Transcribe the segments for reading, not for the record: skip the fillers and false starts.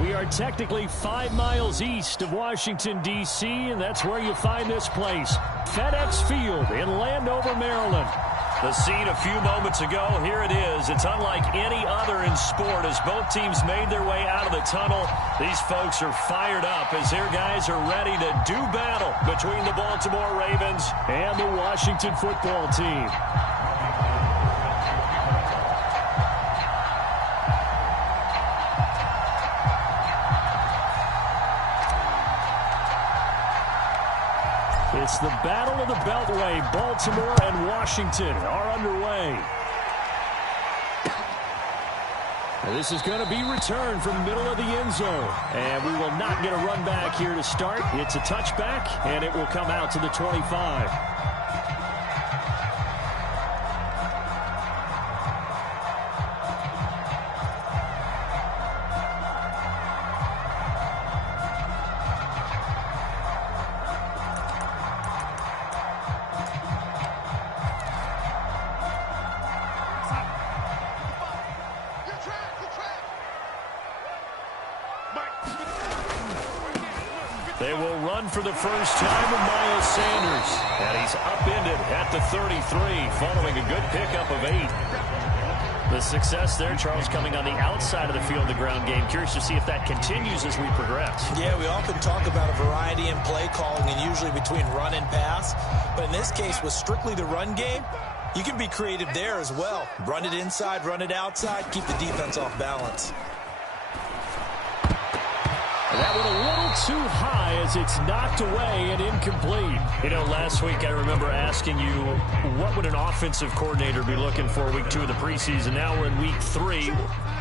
We are technically 5 miles east of Washington, D.C., and that's where you find this place, FedEx Field in Landover, Maryland. The scene a few moments ago, here it is. It's unlike any other in sport as both teams made their way out of the tunnel. These folks are fired up as their guys are ready to do battle between the Baltimore Ravens and the Washington football team. It's the Battle of the Beltway. Baltimore and Washington are underway. This is going to be returned from the middle of the end zone. And we will not get a run back here to start. It's a touchback, and it will come out to the 25. They will run for the first time with Miles Sanders. And he's upended at the 33 following a good pickup of 8. The success there, Charles, coming on the outside of the field, the ground game. Curious to see if that continues as we progress. Yeah, we often talk about a variety in play calling and usually between run and pass. But in this case, with strictly the run game, you can be creative there as well. Run it inside, run it outside, keep the defense off balance. That one a little too high as it's knocked away and incomplete. You know, last week I remember asking you what would an offensive coordinator be looking for week 2 of the preseason. Now we're in week 3.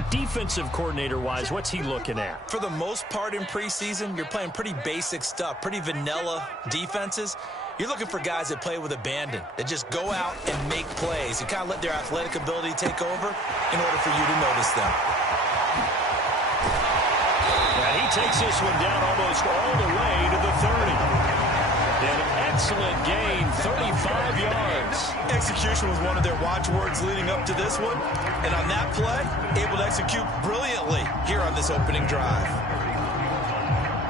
Defensive coordinator-wise, what's he looking at? For the most part in preseason, you're playing pretty basic stuff, pretty vanilla defenses. You're looking for guys that play with abandon, that just go out and make plays. You kind of let their athletic ability take over in order for you to notice them. And he takes this one down almost all the way to the 30. An excellent gain, 35 yards. Execution was one of their watchwords leading up to this one. And on that play, able to execute brilliantly here on this opening drive.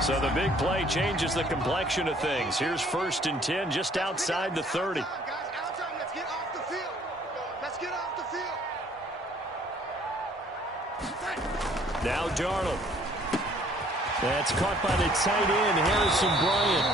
So the big play changes the complexion of things. Here's 1st and 10 just outside the 30. Let's get off the field. Let's get off the field. Now Darnold. That's caught by the tight end, Harrison Bryant.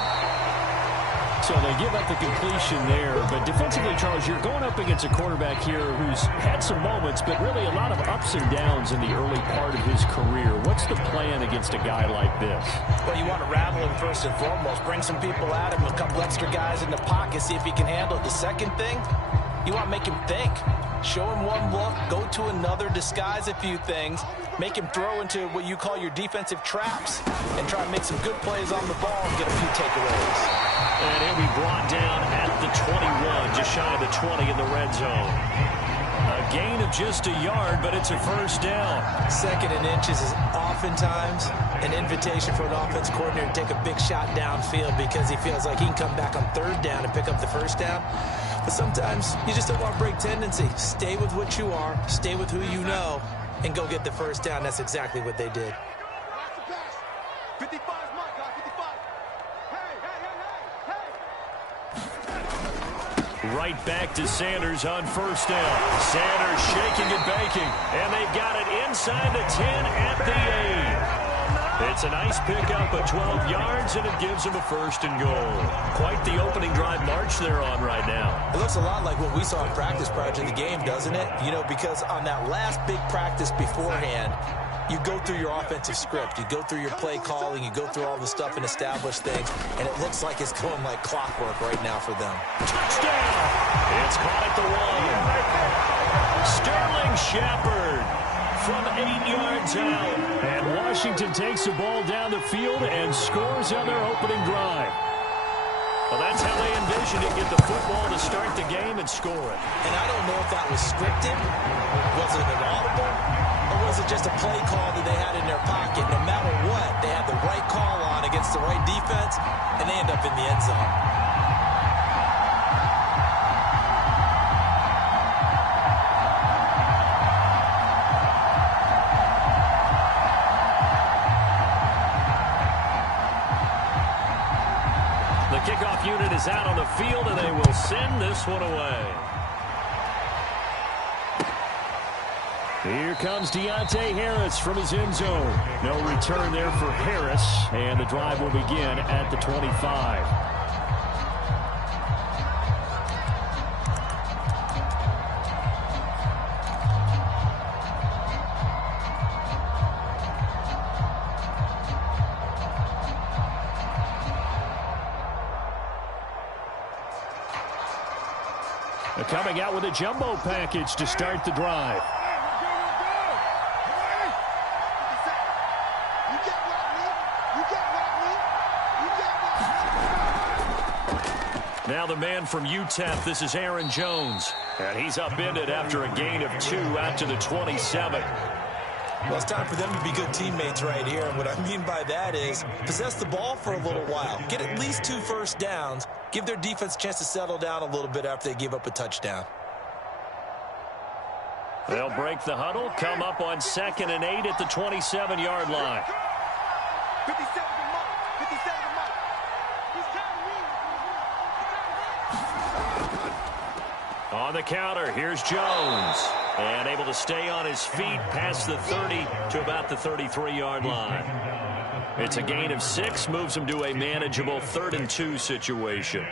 So they give up the completion there. But defensively, Charles, you're going up against a quarterback here who's had some moments, but really a lot of ups and downs in the early part of his career. What's the plan against a guy like this? Well, you want to rattle him first and foremost. Bring some people at him, a couple extra guys in the pocket, see if he can handle it. The second thing, you want to make him think. Show him one look, go to another, disguise a few things, make him throw into what you call your defensive traps, and try to make some good plays on the ball and get a few takeaways. And he'll be brought down at the 21, just shy of the 20 in the red zone. A gain of just a yard, but it's a first down. 2nd and inches is oftentimes an invitation for an offense coordinator to take a big shot downfield because he feels like he can come back on 3rd down and pick up the first down. But sometimes you just don't want to break tendency. Stay with what you are, stay with who you know, and go get the first down. That's exactly what they did. 55 is my guy, 55. Hey. Right back to Sanders on 1st down. Sanders shaking and baking, and they've got it inside the 10 at the 8. It's a nice pickup of 12 yards, and it gives them a 1st and goal. Quite the opening drive march they're on right now. It looks a lot like what we saw in practice prior to the game, doesn't it? You know, because on that last big practice beforehand, you go through your offensive script, you go through your play calling, you go through all the stuff and establish things, and it looks like it's going like clockwork right now for them. Touchdown! It's caught at the 1. Sterling Shepard from 8 yards out. And Washington takes the ball down the field and scores on their opening drive. Well, that's how they envisioned it, get the football to start the game and score it. And I don't know if that was scripted, was it an audible, or was it just a play call that they had in their pocket? No matter what, they had the right call on against the right defense, and they end up in the end zone. this one away. Here comes Deontay Harris from his end zone. No return there for Harris, and the drive will begin at the 25. Coming out with a jumbo package to start the drive. Now the man from UTEP, this is Aaron Jones. And he's upended after a gain of 2 out to the 27. Well, it's time for them to be good teammates right here. And what I mean by that is possess the ball for a little while. Get at least 2 first downs. Give their defense a chance to settle down a little bit after they give up a touchdown. They'll break the huddle, come up on 2nd and 8 at the 27-yard line. 57 to Mike. 57 to Mike. On the counter, here's Jones. And able to stay on his feet past the 30 to about the 33-yard line. It's a gain of 6, moves him to a manageable 3rd and 2 situation.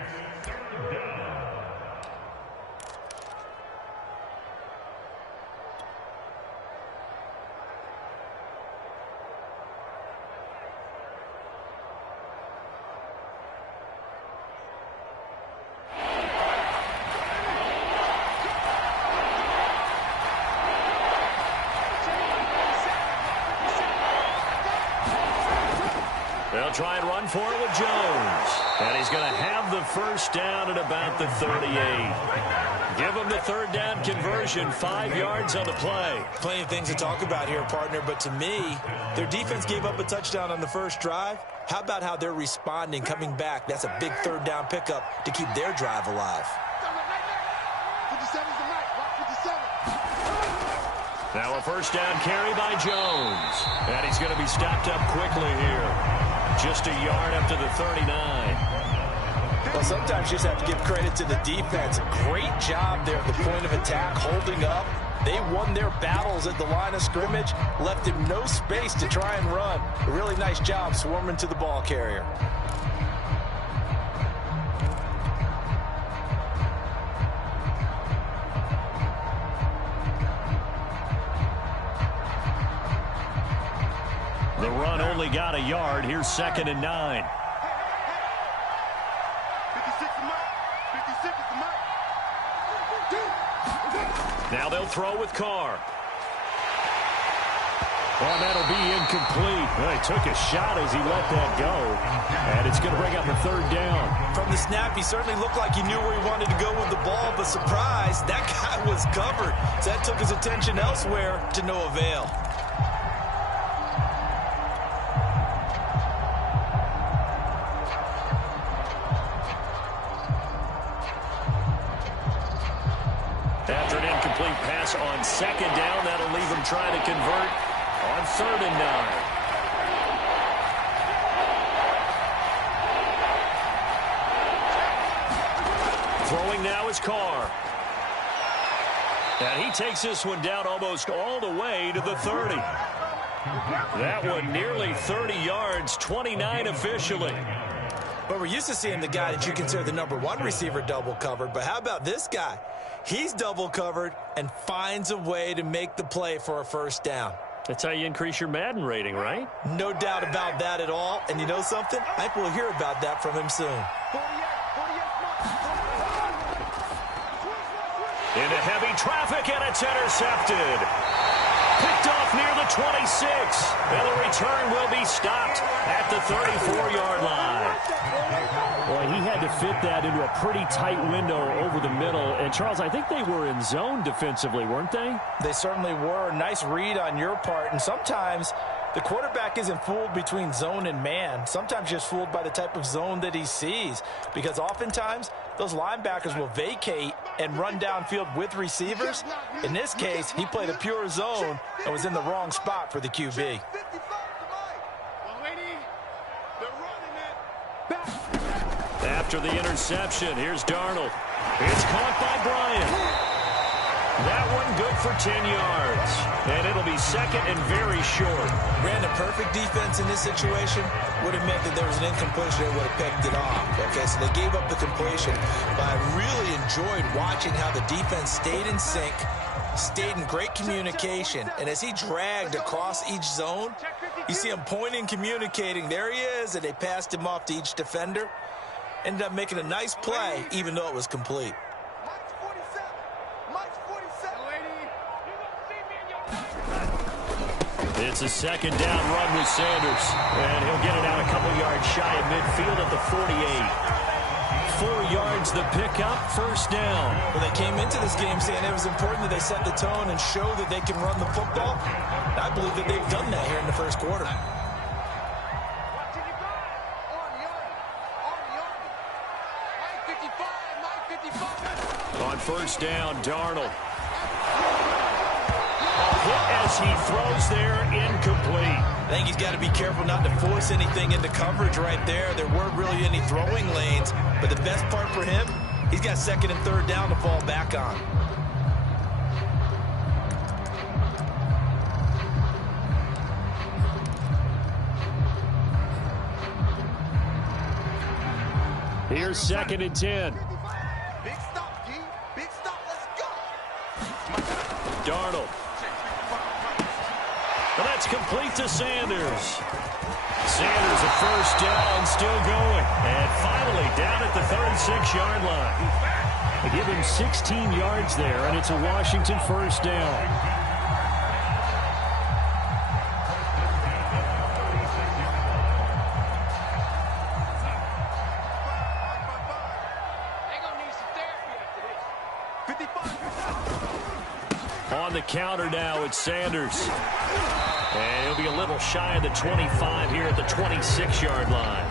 They'll try and run for it with Jones. And he's going to have the first down at about the 38. Give him the 3rd down conversion, 5 yards on the play. Plenty of things to talk about here, partner, but to me, their defense gave up a touchdown on the first drive. How about how they're responding, coming back? That's a big 3rd down pickup to keep their drive alive. 57's the Mike. Watch 57. Now a first down carry by Jones. And he's going to be stopped up quickly here. Just a yard up to the 39. Well, sometimes you just have to give credit to the defense. Great job there at the point of attack, holding up. They won their battles at the line of scrimmage, left him no space to try and run. A really nice job swarming to the ball carrier. The run only got a yard. Here's 2nd and 9. 56 is Mike. 56 is the Mike. Now they'll throw with Carr. Well, that'll be incomplete. Well, he took a shot as he let that go. And it's going to bring up a 3rd down. From the snap, he certainly looked like he knew where he wanted to go with the ball, but surprise, that guy was covered. So that took his attention elsewhere to no avail. After an incomplete pass on 2nd down, that'll leave him trying to convert on 3rd and 9. Throwing now is Carr. And he takes this one down almost all the way to the 30. That one nearly 30 yards, 29 officially. But we're used to seeing the guy that you consider the #1 receiver double covered. But how about this guy? He's double covered and finds a way to make the play for a first down. That's how you increase your Madden rating, right? No doubt about that at all. And you know something? I think we'll hear about that from him soon. 48, Into heavy traffic, and it's intercepted. Picked off near the 26. And the return will be stopped at the 34-yard line. Boy, he had to fit that into a pretty tight window over the middle. And, Charles, I think they were in zone defensively, weren't they? They certainly were. Nice read on your part. And sometimes the quarterback isn't fooled between zone and man. Sometimes just fooled by the type of zone that he sees. Because oftentimes those linebackers will vacate and run downfield with receivers. In this case, he played a pure zone and was in the wrong spot for the QB. after the interception. Here's Darnold. It's caught by Bryant. That one good for 10 yards. And it'll be second and very short. Brandon, perfect defense in this situation would have meant that there was an incompletion. They would have picked it off. Okay, so they gave up the completion. But I really enjoyed watching how the defense stayed in sync, stayed in great communication. And as he dragged across each zone, you see him pointing, communicating. There he is, and they passed him off to each defender. Ended up making a nice play, even though it was complete. It's a second down run with Sanders. And he'll get it out a couple yards shy of midfield at the 48. 4 yards the pickup, first down. Well, they came into this game saying it was important that they set the tone and show that they can run the football. I believe that they've done that here in the first quarter. On first down, Darnold. Hit as he throws there, incomplete. I think he's got to be careful not to force anything into coverage right there. There weren't really any throwing lanes, but the best part for him, he's got second and third down to fall back on. Here's second and 10. Big stop, D. Big stop. Let's go. Darnold. And that's complete to Sanders. Sanders a first down, still going. And finally down at the 36-yard line. They give him 16 yards there, and it's a Washington first down. On the counter now, it's Sanders. And he'll be a little shy of the 25 here at the 26-yard line.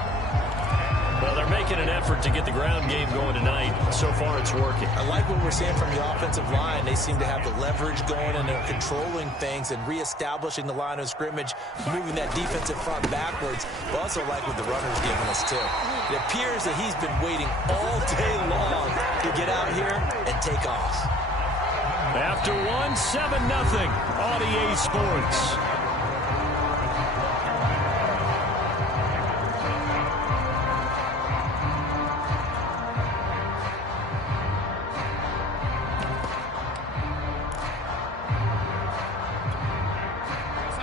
Well, they're making an effort to get the ground game going tonight. So far, it's working. I like what we're seeing from the offensive line. They seem to have the leverage going, and they're controlling things and reestablishing the line of scrimmage, moving that defensive front backwards. But also like what the runner's giving us, too. It appears that he's been waiting all day long to get out here and take off. After 7-0 on EA Sports.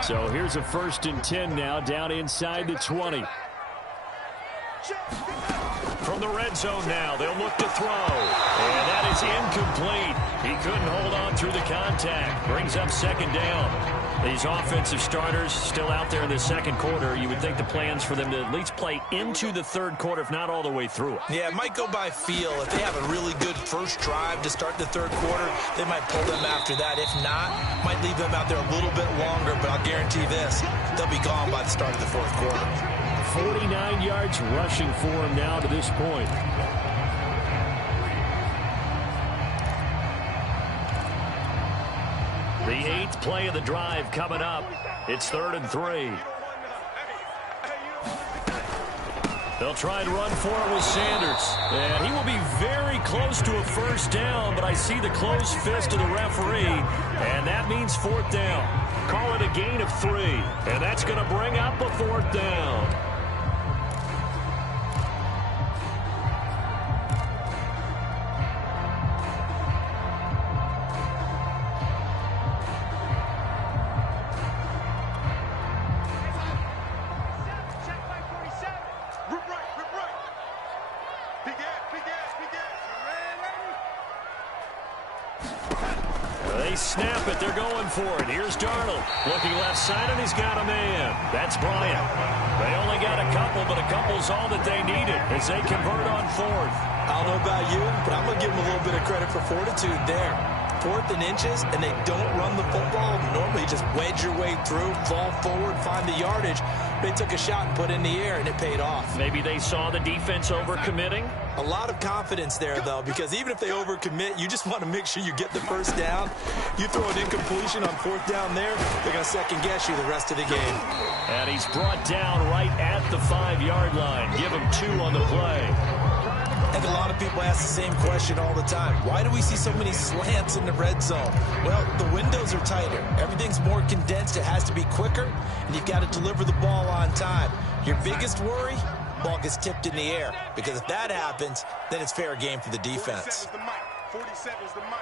So here's a first and 10 now, down inside the 20. From the red zone now, they'll look to throw. And that is incomplete. He couldn't hold on through the contact. Brings up second down. These offensive starters still out there in the second quarter. You would think the plans for them to at least play into the third quarter, if not all the way through it. Yeah, it might go by feel. If they have a really good first drive to start the third quarter, they might pull them after that. If not, might leave them out there a little bit longer, but I'll guarantee this, they'll be gone by the start of the fourth quarter. 49 yards rushing for him now to this point. The 8th play of the drive coming up. It's 3rd and 3. They'll try and run for it with Sanders. And he will be very close to a first down, but I see the closed fist of the referee, and that means 4th down. Call it a gain of 3, and that's going to bring up a 4th down. They snap it. They're going for it. Here's Darnold. Looking left side, and he's got a man. That's Bryant. They only got a couple, but a couple's all that they needed as they convert on 4th. I don't know about you, but I'm going to give them a little bit of credit for fortitude there. 4th and inches, and they don't run the football. Normally, just wedge your way through, fall forward, find the yardage. They took a shot and put it in the air, and it paid off. Maybe they saw the defense overcommitting. A lot of confidence there, though, because even if they overcommit, you just want to make sure you get the first down. You throw an incompletion on 4th down there, they're going to second-guess you the rest of the game. And he's brought down right at the 5-yard line. Give him 2 on the play. think a lot of people ask the same question all the time. Why do we see so many slants in the red zone? Well, the windows are tighter. Everything's more condensed. It has to be quicker, and you've got to deliver the ball on time. Your biggest worry? Ball gets tipped in the air, because if that happens, then it's fair game for the defense. 47 is the mic.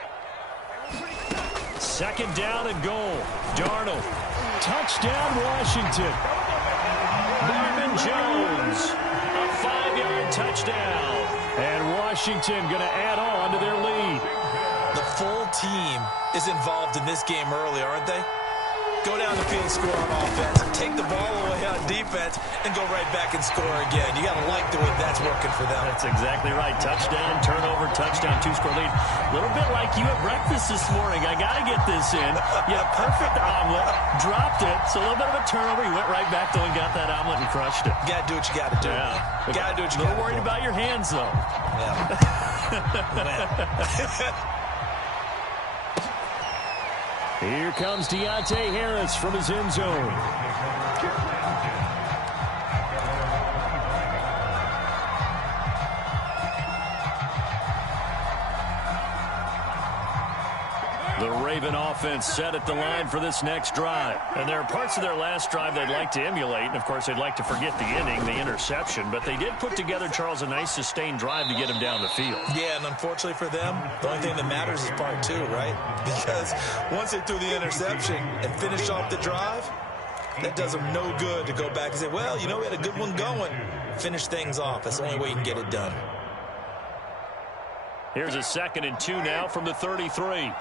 Second down and goal. Darnold. Touchdown, Washington. Marvin Jones. A 5-yard touchdown. And Washington going to add on to their lead. The full team is involved in this game early, aren't they? Go down the field, score on offense, take the ball away on defense, and go right back and score again. You got to like the way that's working for them. That's exactly right. Touchdown, turnover, touchdown, 2-score lead. A little bit like you at breakfast this morning. I got to get this in. You had a perfect omelet, dropped it, so a little bit of a turnover. You went right back, though, and got that omelet and crushed it. You got to do what you got to do. Yeah. Got to do what you got to do. A little worried about your hands, though. Yeah. Here comes Deontay Harris from his end zone. The Raven offense set at the line for this next drive. And there are parts of their last drive they'd like to emulate. And, of course, they'd like to forget the inning, the interception. But they did put together, Charles, a nice sustained drive to get him down the field. Yeah, and unfortunately for them, the only thing that matters is part two, right? Because once they threw the interception and finished off the drive, that does them no good to go back and say, well, you know, we had a good one going. Finish things off. That's the only way you can get it done. Here's a 2nd and 2 now from the 33.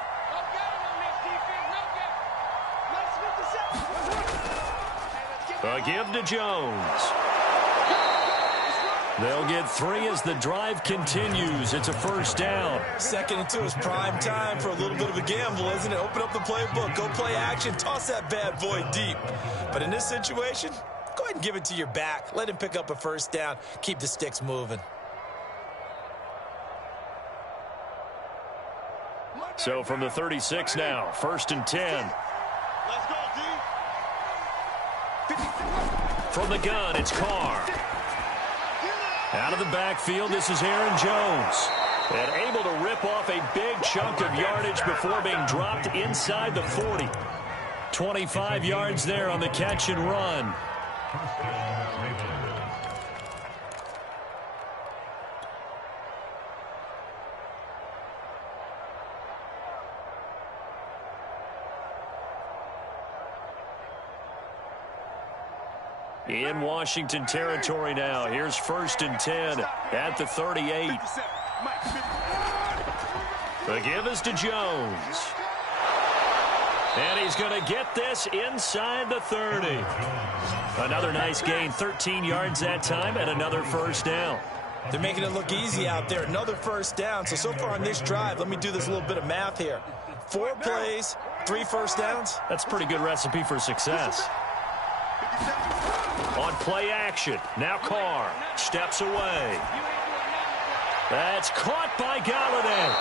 A give to Jones. They'll get 3 as the drive continues. It's a first down. 2nd and 2 is prime time for a little bit of a gamble, isn't it? Open up the playbook. Go play action. Toss that bad boy deep. But in this situation, go ahead and give it to your back. Let him pick up a first down. Keep the sticks moving. So from the 36 now, 1st and 10. Let's go, D. From the gun, it's Carr. Out of the backfield, this is Aaron Jones. And able to rip off a big chunk of yardage before being dropped inside the 40. 25 yards there on the catch and run. In Washington territory now. Here's 1st and 10 at the 38. The give is to Jones. And he's going to get this inside the 30. Another nice gain, 13 yards that time, and another first down. They're making it look easy out there. Another first down. So far on this drive, let me do this little bit of math here. 4 plays, 3 first downs. That's a pretty good recipe for success. On play action, now Carr steps away. That's caught by Galladay.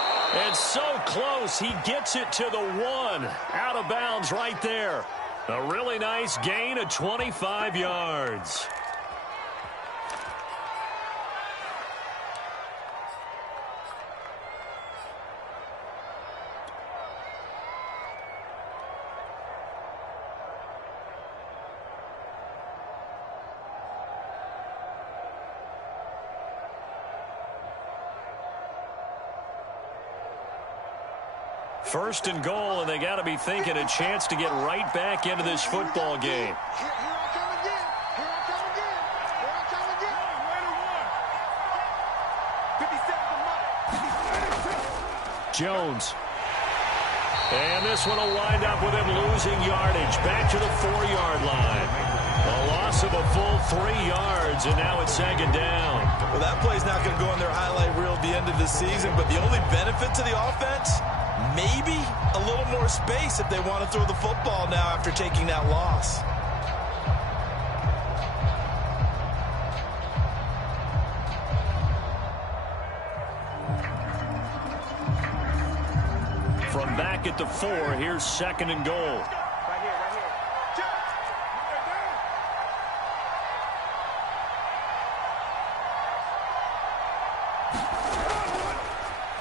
And so close, he gets it to the 1. Out of bounds right there. A really nice gain of 25 yards. First and goal, and they got to be thinking a chance to get right back into this football game. Here I come again. Here I come again. Here I come again. 57 to Mike. Jones. And this one will wind up with him losing yardage. Back to the 4-yard line. A loss of a full 3 yards, and now it's 2nd down. Well, that play's not going to go in their highlight reel at the end of the season, but the only benefit to the offense, maybe a little more space if they want to throw the football now after taking that loss. From back at the 4, here's 2nd and goal. Right here, right here.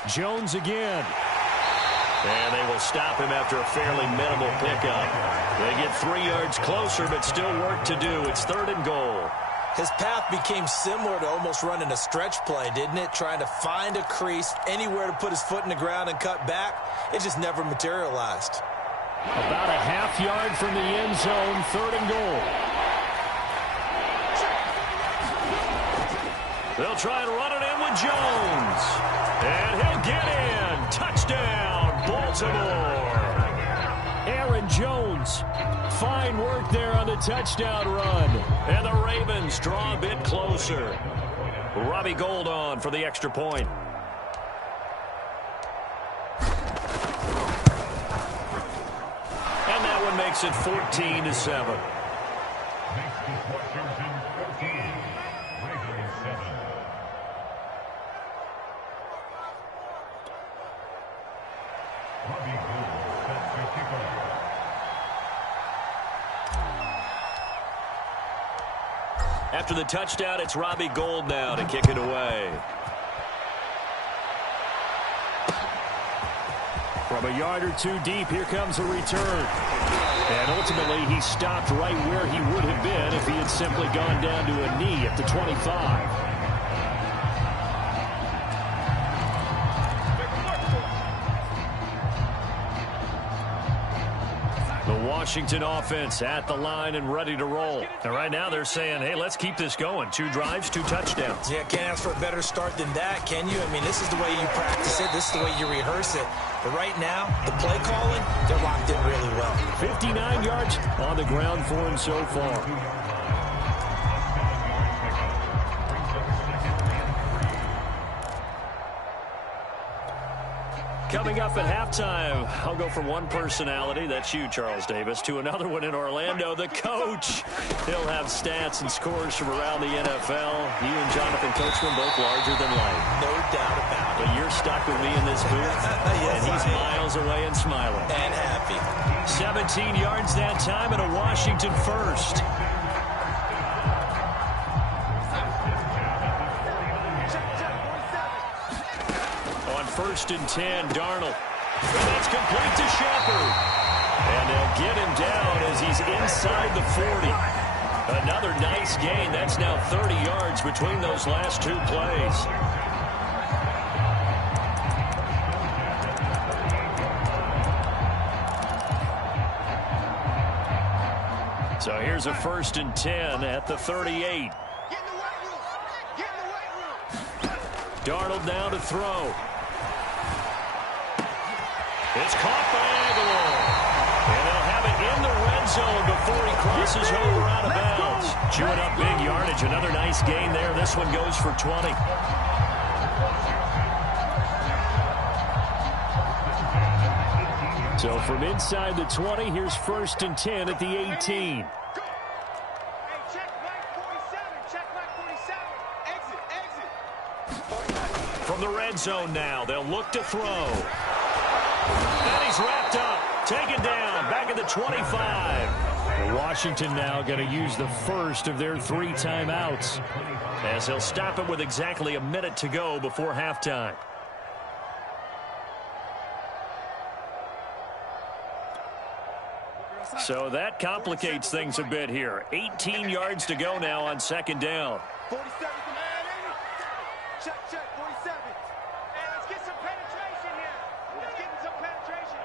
Jones again. And they will stop him after a fairly minimal pickup. They get 3 yards closer, but still work to do. It's 3rd and goal. His path became similar to almost running a stretch play, didn't it? Trying to find a crease, anywhere to put his foot in the ground and cut back. It just never materialized. About a half yard from the end zone, 3rd and goal. They'll try and run it in with Jones. And he'll get in. Touchdown, Baltimore. Aaron Jones. Fine work there on the touchdown run. And the Ravens draw a bit closer. Robbie Gould on for the extra point. And that one makes it 14-7. After the touchdown, it's Robbie Gould now to kick it away. From a yard or two deep, here comes a return. And ultimately, he stopped right where he would have been if he had simply gone down to a knee at the 25. Washington offense at the line and ready to roll. And right now they're saying, hey, let's keep this going. 2 drives, 2 touchdowns. Yeah, can't ask for a better start than that, can you? I mean, this is the way you practice it. This is the way you rehearse it. But right now, the play calling, they're locked in really well. 59 yards on the ground for him so far. Coming up at halftime, I'll go from one personality, that's you, Charles Davis, to another one in Orlando, the coach. He'll have stats and scores from around the NFL. You and Jonathan Coachman both larger than life. No doubt about it. But you're stuck with me in this booth, yes, and he's miles away and smiling. And happy. 17 yards that time and a Washington first. First and 10, Darnold. And that's complete to Shepard. And they'll get him down as he's inside the 40. Another nice gain. That's now 30 yards between those last 2 plays. So here's a first and 10 at the 38. Darnold now to throw. It's caught by Aguilar. And they'll have it in the red zone before he crosses over out of bounds. Chewing up big yardage. Another nice gain there. This one goes for 20. So from inside the 20, here's first and 10 at the 18. From the red zone now, they'll look to throw. And he's wrapped up, taken down, back at the 25. Washington now going to use the first of their 3 timeouts. As he'll stop it with exactly a minute to go before halftime. So that complicates things a bit here. 18 yards to go now on second down. 47. Check, 47. Hey, let's get some penetration here. Let's get some penetration.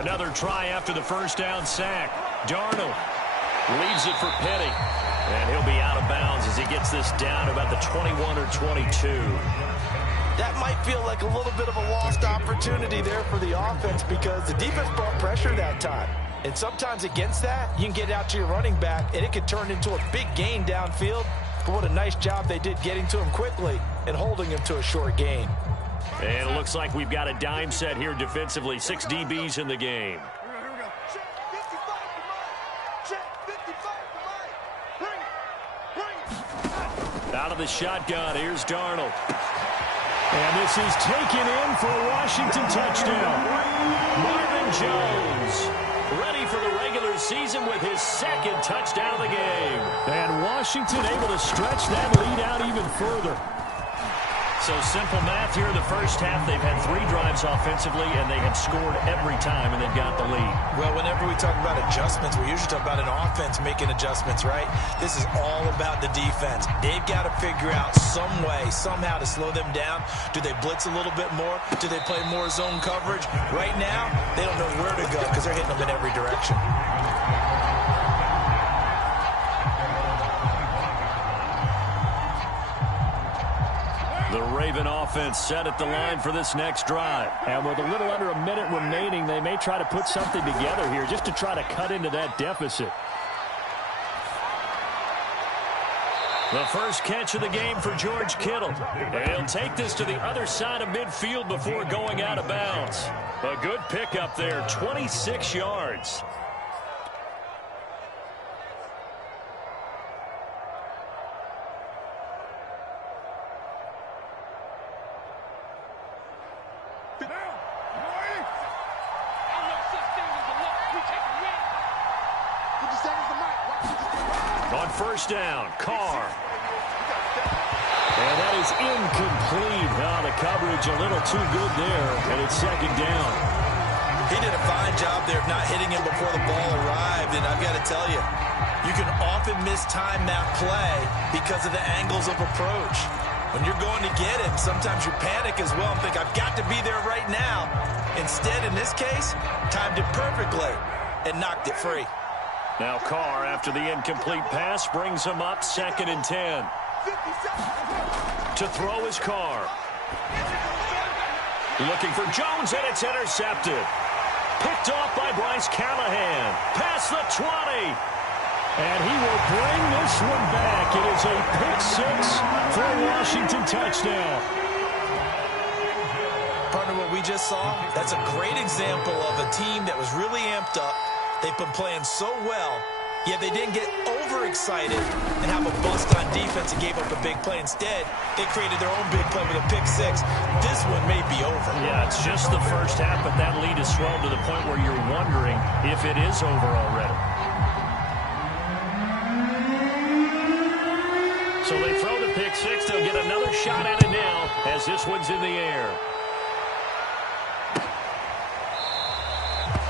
Another try after the first down sack. Darnold leaves it for Petty. And he'll be out of bounds as he gets this down about the 21 or 22. That might feel like a little bit of a lost opportunity there for the offense because the defense brought pressure that time. And sometimes against that, you can get out to your running back, and it could turn into a big gain downfield. But what a nice job they did getting to him quickly and holding him to a short gain. And it looks like we've got a dime set here defensively. 6 DBs in the game. Here we go. Check 55 for Mike. Check 55 for Mike. Bring it. Out of the shotgun, here's Darnold. And this is taken in for a Washington touchdown. Marvin Jones ready for the regular season with his second touchdown of the game. And Washington able to stretch that lead out even further. So simple math here in the first half. They've had 3 drives offensively, and they have scored every time, and they've got the lead. Well, whenever we talk about adjustments, we usually talk about an offense making adjustments, right? This is all about the defense. They've got to figure out some way, somehow to slow them down. Do they blitz a little bit more? Do they play more zone coverage? Right now, they don't know where to go because they're hitting them in every direction. The Raven offense set at the line for this next drive. And with a little under a minute remaining, they may try to put something together here just to try to cut into that deficit. The first catch of the game for George Kittle. And he'll take this to the other side of midfield before going out of bounds. A good pickup there, 26 yards. On first down, Carr. And that is incomplete. Oh, the coverage a little too good there, and it's second down. He did a fine job there of not hitting him before the ball arrived, and I've got to tell you, you can often mistime that play because of the angles of approach. When you're going to get him, sometimes you panic as well and think, I've got to be there right now. Instead, in this case, timed it perfectly and knocked it free. Now Carr, after the incomplete pass, brings him up 2nd and 10. To throw is Carr. Looking for Jones, and it's intercepted. Picked off by Bryce Callahan. Past the 20. And he will bring this one back. It is a pick-6 for a Washington touchdown. Partner, what we just saw, that's a great example of a team that was really amped up. They've been playing so well, yet they didn't get overexcited and have a bust on defense and gave up a big play. Instead, they created their own big play with a pick-6. This one may be over. Yeah, it's just the first half, but that lead is swelled to the point where you're wondering if it is over already. So they throw the pick-6. They'll get another shot at it now as this one's in the air.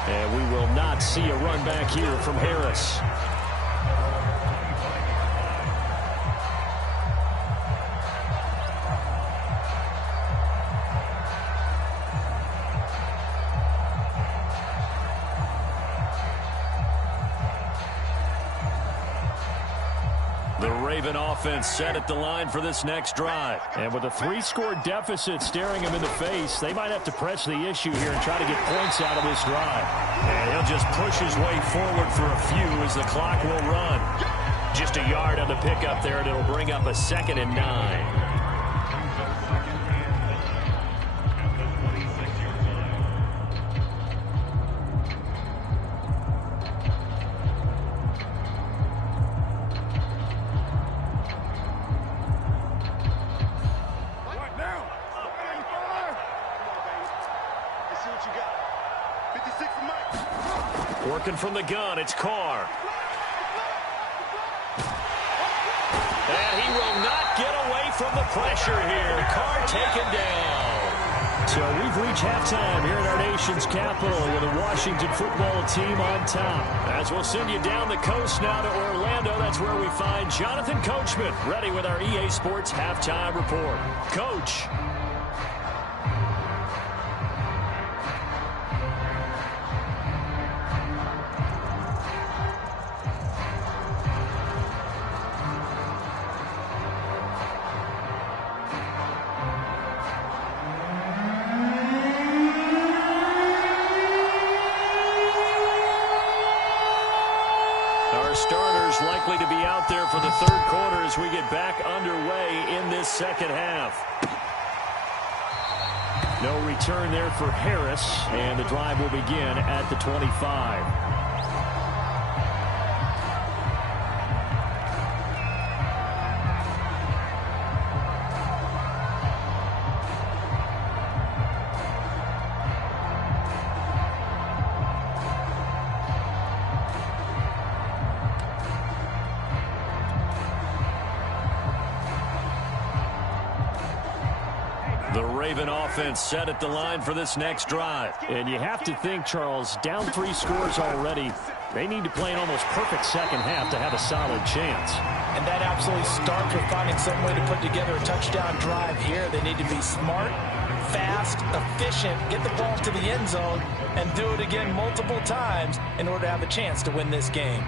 And we will not see a run back here from Harris. The Raven offense set at the line for this next drive. And with a 3-score deficit staring him in the face, they might have to press the issue here and try to get points out of this drive. And he'll just push his way forward for a few as the clock will run. Just a yard on the pickup there, and it'll bring up a 2nd and 9. Working from the gun, it's Carr. And he will not get away from the pressure here. Carr taken down. So we've reached halftime here in our nation's capital with the Washington football team on top. As we'll send you down the coast now to Orlando, that's where we find Jonathan Coachman ready with our EA Sports halftime report. Coach. Starters likely to be out there for the third quarter as we get back underway in this second half. No return there for Harris, and the drive will begin at the 25. Raven offense set at the line for this next drive. And you have to think, Charles, down 3 scores already. They need to play an almost perfect second half to have a solid chance. And that absolutely starts with finding some way to put together a touchdown drive here. They need to be smart, fast, efficient, get the ball to the end zone, and do it again multiple times in order to have a chance to win this game.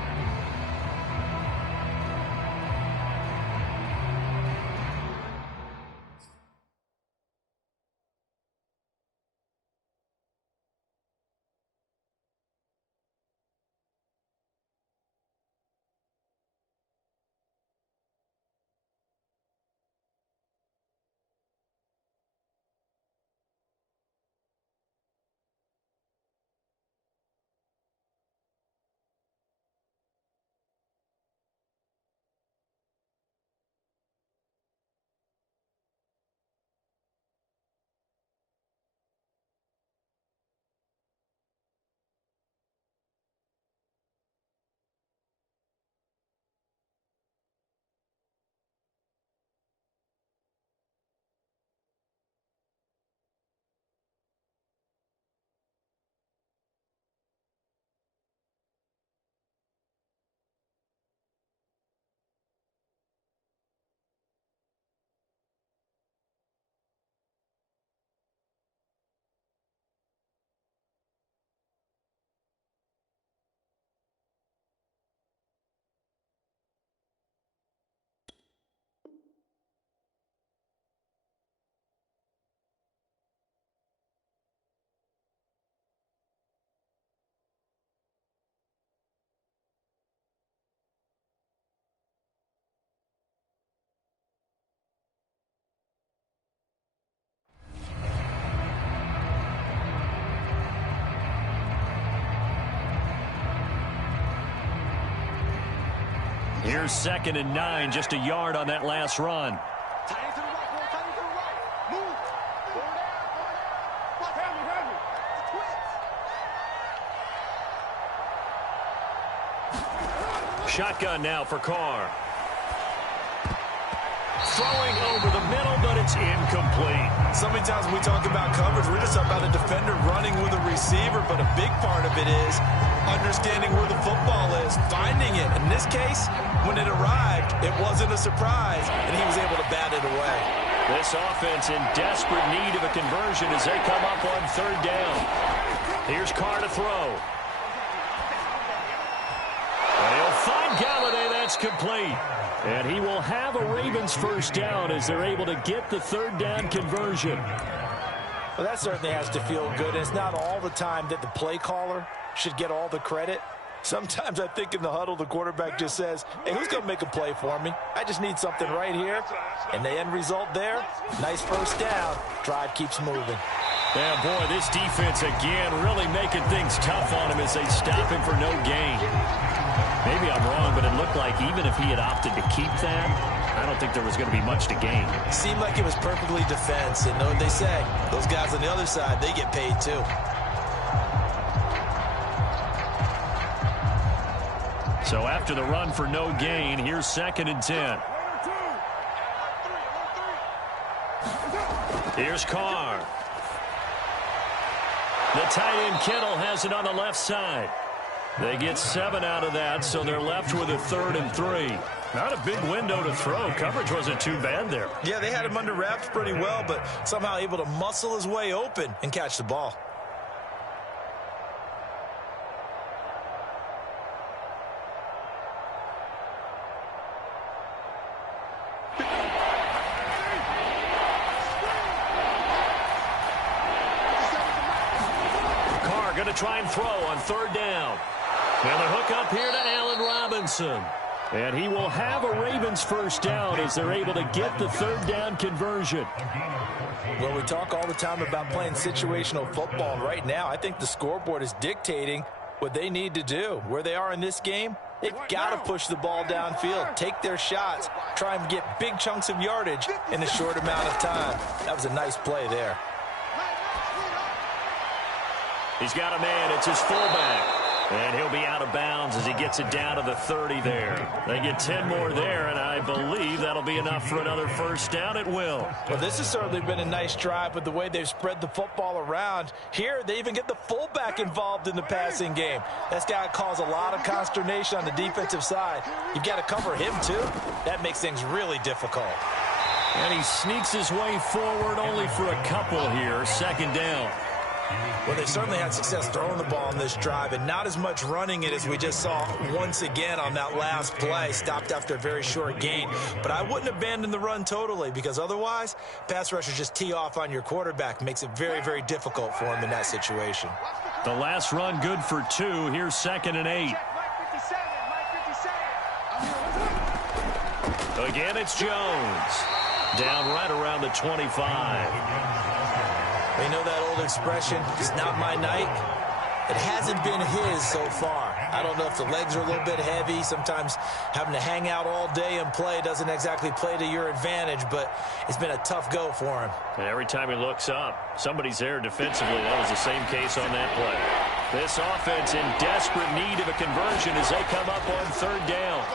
Here's 2nd and 9, just a yard on that last run. Tight end to the right, boy. Tight end to the right. Move. Go down. Watch, have me. The twins. Shotgun now for Carr. Throwing over the middle, but it's incomplete. So many times when we talk about coverage, we're just talking about a defender running with a receiver, but a big part of it is understanding where the football is, finding it. In this case, when it arrived, it wasn't a surprise, and he was able to bat it away. This offense in desperate need of a conversion as they come up on 3rd down. Here's Carr to throw. And he'll find Galladay. That's complete. And he will have a Ravens 1st down as they're able to get the 3rd down conversion. Well, that certainly has to feel good. It's not all the time that the play caller should get all the credit. Sometimes I think in the huddle, the quarterback just says, hey, who's going to make a play for me? I just need something right here. And the end result there, nice 1st down. Drive keeps moving. Yeah, boy, this defense again really making things tough on him as they stop him for no gain. Maybe I'm wrong, but it looked like even if he had opted to keep that, I don't think there was going to be much to gain. Seemed like it was perfectly defense. And know what they say, those guys on the other side, they get paid too. So after the run for no gain, here's 2nd and 10. Here's Carr. The tight end Kittle has it on the left side. They get 7 out of that, so they're left with a 3rd and 3. Not a big window to throw. Coverage wasn't too bad there. Yeah, they had him under wraps pretty well, but somehow able to muscle his way open and catch the ball. Carr going to try and throw on 3rd down. And the hook up here to Allen Robinson. And he will have a Ravens 1st down as they're able to get the 3rd down conversion. Well, we talk all the time about playing situational football, and right now I think the scoreboard is dictating what they need to do. Where they are in this game, they've got to push the ball downfield, take their shots, try and get big chunks of yardage in a short amount of time. That was a nice play there. He's got a man. It's his fullback. And he'll be out of bounds as he gets it down to the 30 there. They get 10 more there, and I believe that'll be enough for another first down. It will. Well, this has certainly been a nice drive with the way they've spread the football around. Here, they even get the fullback involved in the passing game. That's got to cause a lot of consternation on the defensive side. You've got to cover him, too. That makes things really difficult. And he sneaks his way forward only for a couple here. Second down. Well, they certainly had success throwing the ball on this drive and not as much running it as we just saw once again on that last play. Stopped after a very short gain. But I wouldn't abandon the run totally because otherwise, pass rushers just tee off on your quarterback. Makes it very, very difficult for him in that situation. The last run good for 2. Here's 2nd and 8. Again, it's Jones. Down right around the 25. You know that old expression, it's not my night? It hasn't been his so far. I don't know if the legs are a little bit heavy. Sometimes having to hang out all day and play doesn't exactly play to your advantage, but it's been a tough go for him. And every time he looks up, somebody's there defensively. That was the same case on that play. This offense in desperate need of a conversion as they come up on 3rd down.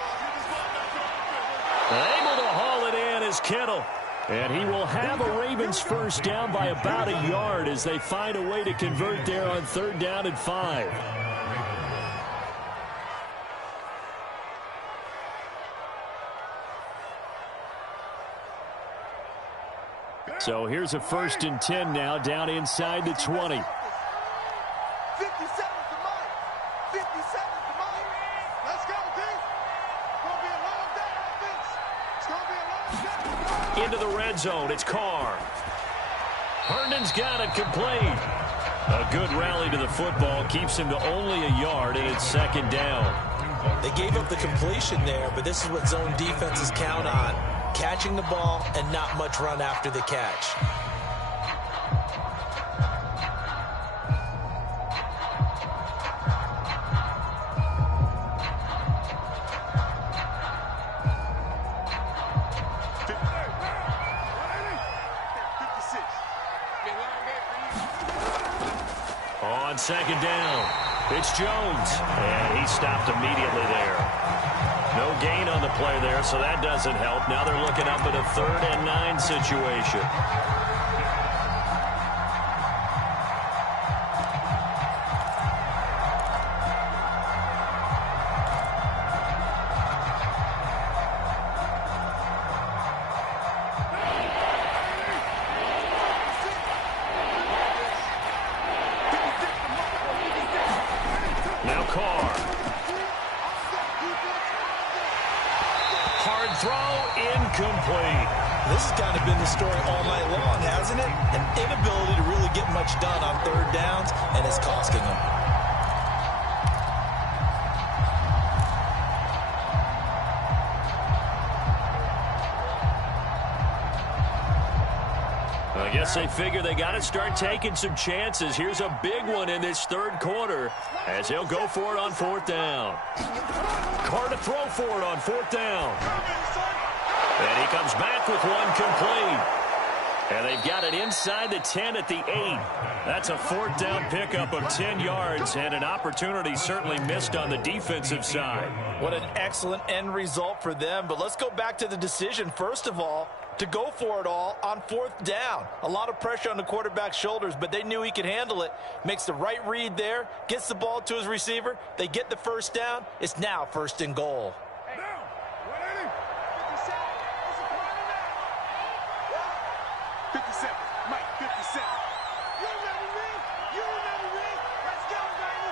Able to haul it in is Kittle. And he will have a Ravens first down by about a yard as they find a way to convert there on 3rd down and 5. So here's a 1st and 10 now down inside the 20. 57 to Mike. 57 to Mike. Let's go, D. It's going to be a long day, offense. It's going to be a long day. Into the red zone, it's Carr. Herndon's got it complete. A good rally to the football keeps him to only a yard, and it's 2nd down. They gave up the completion there, but this is what zone defenses count on. Catching the ball and not much run after the catch. On 2nd down, it's Jones, and he stopped immediately there. No gain on the play there, so that doesn't help. Now they're looking up at a 3rd and 9 situation. Now Carr. Hard throw, incomplete. This has kind of been the story all night long, hasn't it? An inability to really get much done on 3rd downs, and it's costing them. I guess they figure they got to start taking some chances. Here's a big one in this 3rd quarter as they'll go for it on 4th down. Carr to throw for it on 4th down. And he comes back with one complete. And they've got it inside the 10 at the 8. That's a 4th down pickup of 10 yards and an opportunity certainly missed on the defensive side. What an excellent end result for them. But let's go back to the decision, first of all, to go for it all on 4th down. A lot of pressure on the quarterback's shoulders, but they knew he could handle it. Makes the right read there, gets the ball to his receiver. They get the first down. It's now 1st and goal. 57. Mike, 57. You remember me? You remember me? Let's go, baby.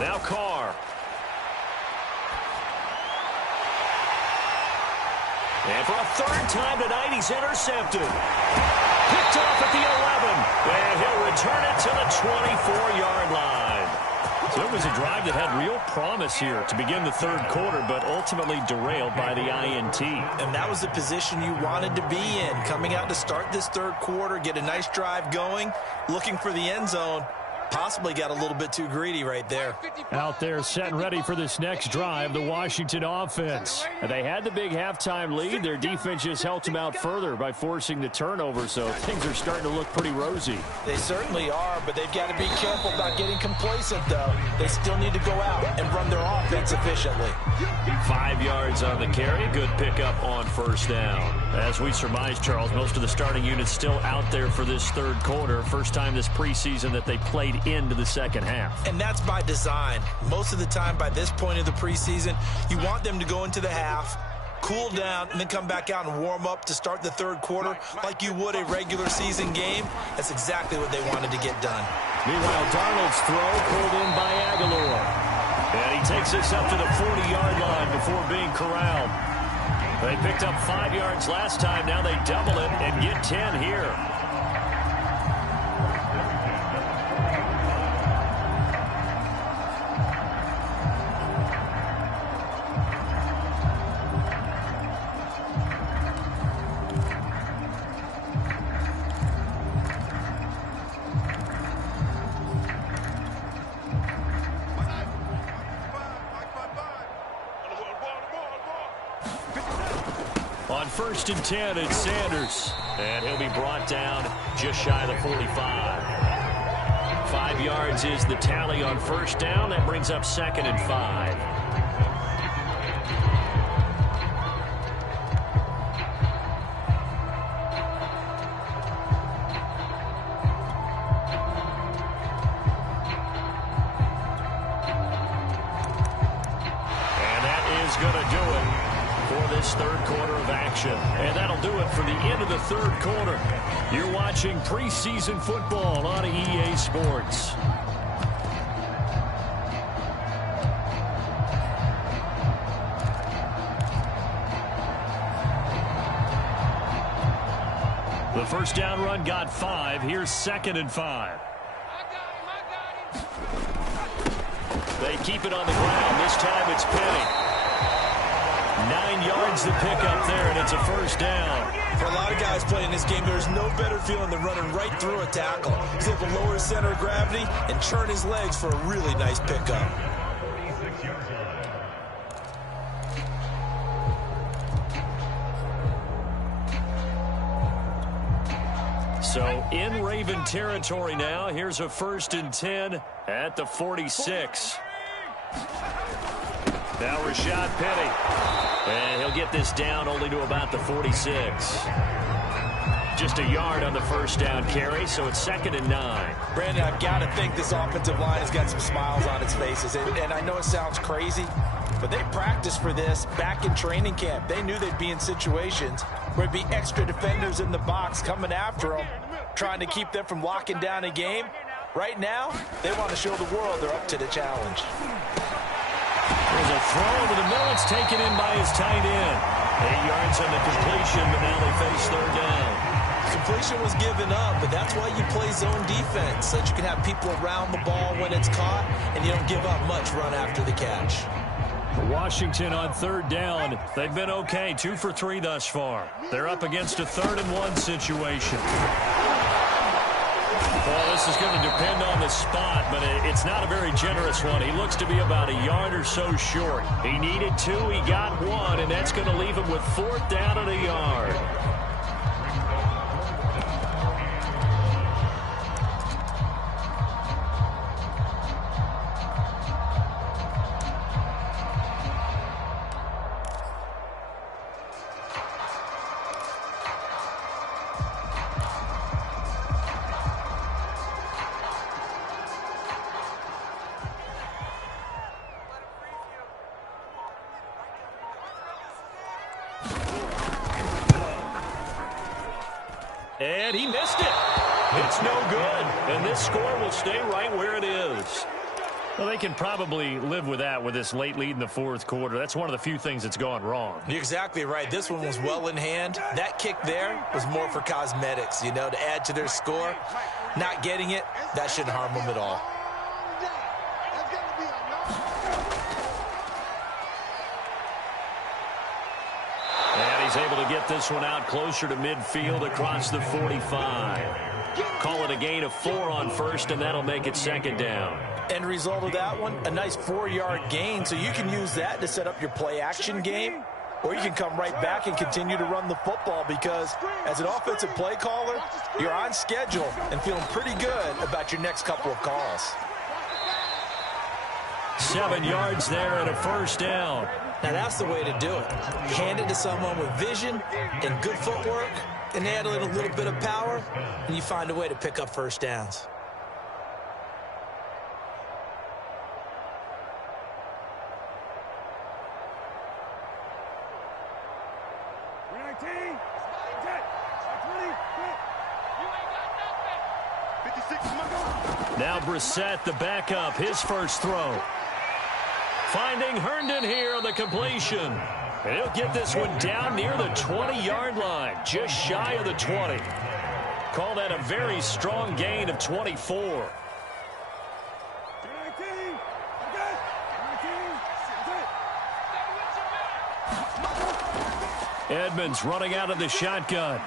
Now Carr. And for a 3rd time tonight, he's intercepted. Picked off at the 11. And he'll return it to the 24-yard line. So it was a drive that had real promise here to begin the 3rd quarter, but ultimately derailed by the INT. And that was the position you wanted to be in. Coming out to start this 3rd quarter, get a nice drive going, looking for the end zone. Possibly got a little bit too greedy right there. Out there set and ready for this next drive, the Washington offense. They had the big halftime lead. Their defense just helped them out further by forcing the turnover, so things are starting to look pretty rosy. They certainly are, but they've got to be careful about getting complacent, though. They still need to go out and run their offense efficiently. 5 yards on the carry. Good pickup on first down. As we surmised, Charles, most of the starting units still out there for this third quarter. First time this preseason that they played into the second half. And that's by design. Most of the time by this point of the preseason, you want them to go into the half, cool down, and then come back out and warm up to start the third quarter like you would a regular season game. That's exactly what they wanted to get done. Meanwhile, Darnold's throw pulled in by Aguilar. And he takes us up to the 40-yard line before being corralled. They picked up 5 yards last time. Now they double it and get 10 here. On 1st and 10, it's Sanders. And he'll be brought down just shy of the 45. 5 yards is the tally on first down. That brings up 2nd and 5. And that is going to do it for this third quarter of action. And that'll do it for the end of the third quarter. You're watching preseason football on EA Sports. The first down run got 5. Here's 2nd and 5. They keep it on the ground. This time it's Penny. 9 yards to pick up there, and it's a first down. For a lot of guys playing this game, there's no better feeling than running right through a tackle. He's able to lower his center of gravity and turn his legs for a really nice pickup. So in Raven territory now. Here's a 1st and 10 at the 46. Now Rashad Penny. And he'll get this down only to about the 46. Just a yard on the first down carry, so it's 2nd and 9. Brandon, I've got to think this offensive line has got some smiles on its faces. And I know it sounds crazy, but they practiced for this back in training camp. They knew they'd be in situations where it'd be extra defenders in the box coming after them, trying to keep them from locking down a game. Right now, they want to show the world they're up to the challenge. There's a throw over the middle. It's taken in by his tight end. 8 yards on the completion, but now they face third down. Completion was given up, but that's why you play zone defense, so that you can have people around the ball when it's caught, and you don't give up much run after the catch. Washington on third down. They've been okay, 2 for 3 thus far. They're up against a 3rd and 1 situation. Well, this is going to depend on the spot, but it's not a very generous one. He looks to be about a yard or so short. He needed 2, he got 1, and that's going to leave him with 4th down and a yard. And he missed it. It's no good. And this score will stay right where it is. Well, they can probably live with that with this late lead in the fourth quarter. That's one of the few things that's gone wrong. You're exactly right. This one was well in hand. That kick there was more for cosmetics, you know, to add to their score. Not getting it, that shouldn't harm them at all. And he's able to get this one out closer to midfield across the 45. Call it a gain of 4 on first, and that'll make it second down. End result of that one, a nice 4-yard gain, so you can use that to set up your play-action game, or you can come right back and continue to run the football because as an offensive play caller, you're on schedule and feeling pretty good about your next couple of calls. 7 yards there and a first down. Now that's the way to do it. Hand it to someone with vision and good footwork, and add a little bit of power, and you find a way to pick up first downs. Now Brissett, the backup, his first throw. Finding Herndon here on the completion. And he'll get this one down near the 20-yard line, just shy of the 20. Call that a very strong gain of 24. Edmonds running out of the shotgun.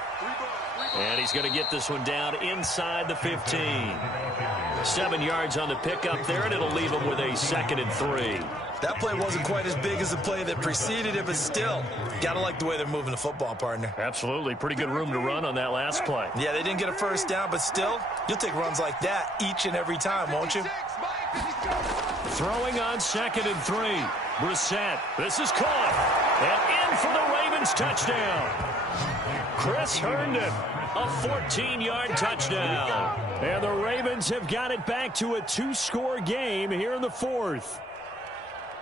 And he's going to get this one down inside the 15. 7 yards on the pickup there, and it'll leave him with a 2nd and 3. That play wasn't quite as big as the play that preceded it, but still, got to like the way they're moving the football, partner. Absolutely. Pretty good room to run on that last play. Yeah, they didn't get a first down, but still, you'll take runs like that each and every time, won't you? Throwing on 2nd and 3. Brissett. This is caught. And in for the Ravens touchdown. Chris Herndon. A 14-yard touchdown. And the Ravens have got it back to a 2-score game here in the 4th.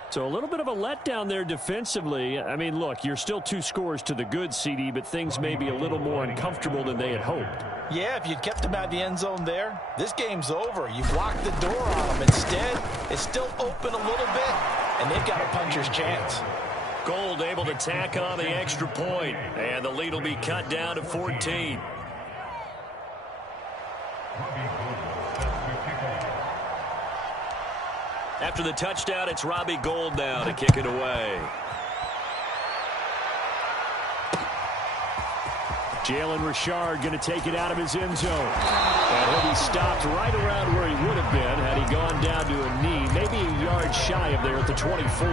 So a little bit of a letdown there defensively. I mean, look, you're still 2 scores to the good, CD, but things may be a little more uncomfortable than they had hoped. Yeah, if you'd kept them out of the end zone there, this game's over. You've locked the door on them. Instead, it's still open a little bit, and they've got a puncher's chance. Gold able to tack on the extra point, and the lead will be cut down to 14. After the touchdown, it's Robbie Gould now to kick it away. Jalen Richard going to take it out of his end zone. And he'll be stopped right around where he would have been had he gone down to a knee, maybe a yard shy of there at the 24.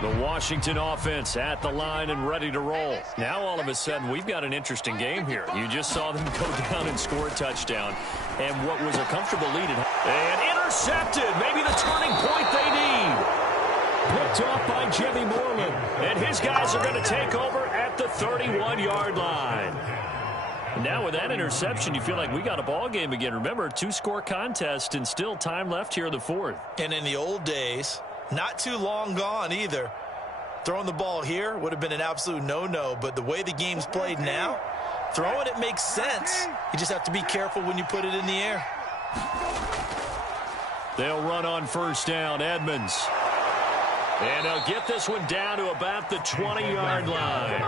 The Washington offense at the line and ready to roll. Now all of a sudden we've got an interesting game here. You just saw them go down and score a touchdown. And what was a comfortable lead. And intercepted. Maybe the turning point they need. Picked off by Jimmy Moreland. And his guys are going to take over at the 31-yard line. Now with that interception, you feel like we got a ball game again. Remember, 2-score contest and still time left here in the 4th. And in the old days, not too long gone either, throwing the ball here would have been an absolute no-no, but the way the game's played now, throwing it makes sense. You just have to be careful when you put it in the air. They'll run on first down, Edmonds. And they'll get this one down to about the 20-yard line.